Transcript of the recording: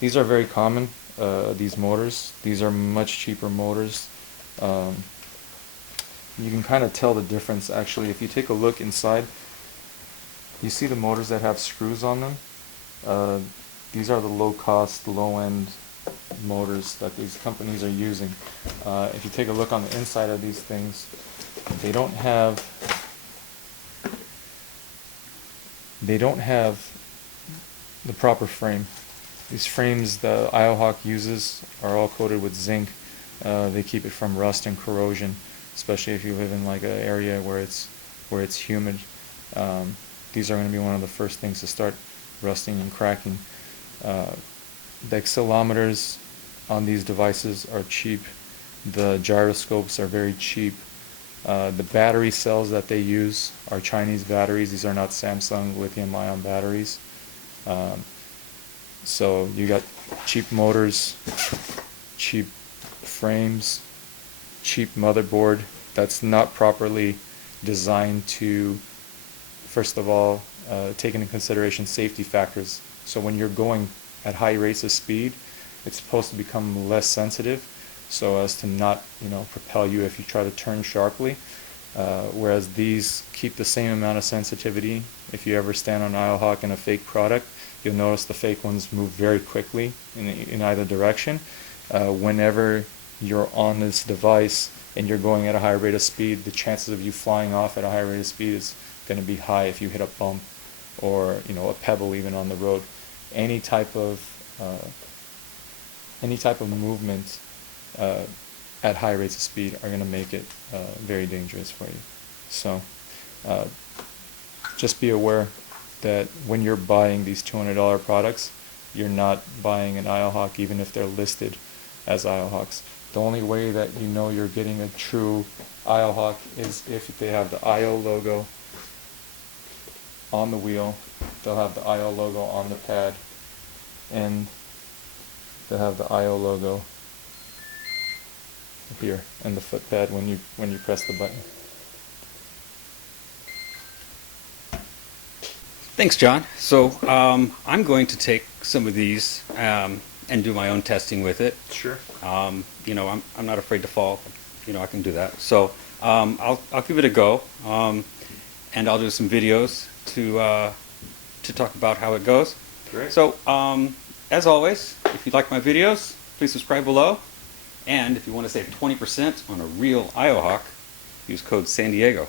These are very common, these motors. These are much cheaper motors. Um, you can kind of tell the difference actually. If you take a look inside, you see the motors that have screws on them. Uh, these are the low-cost, low-end motors that these companies are using. If you take a look on the inside of these things, they don't have the proper frame. These frames the IOHawk uses are all coated with zinc. They keep it from rust and corrosion, especially if you live in like an area where it's humid. These are going to be one of the first things to start rusting and cracking. The accelerometers on these devices are cheap. The gyroscopes are very cheap. The battery cells that they use are Chinese batteries. These are not Samsung lithium-ion batteries. So you got cheap motors, cheap frames, cheap motherboard that's not properly designed to, first of all, take into consideration safety factors. So when you're going at high rates of speed, it's supposed to become less sensitive so as to not, propel you if you try to turn sharply. Whereas these keep the same amount of sensitivity. If you ever stand on IOHawk in a fake product, you'll notice the fake ones move very quickly in either direction. Whenever you're on this device and you're going at a high rate of speed, the chances of you flying off at a high rate of speed is going to be high if you hit a bump or a pebble even on the road. Any type of movement at high rates of speed are going to make it very dangerous for you. So just be aware that when you're buying these $200 products, you're not buying an IOHawk even if they're listed as IOHawks. The only way that you know you're getting a true IOHawk is if they have the IO logo on the wheel, they'll have the IO logo on the pad, and they'll have the IO logo here in the foot pad when you press the button. Thanks, John. So I'm going to take some of these and do my own testing with it. Sure. I'm not afraid to fall. I can do that. So I'll give it a go, and I'll do some videos to talk about how it goes. Great. So as always, if you like my videos, please subscribe below. And if you want to save 20% on a real IOHawk, use code San Diego.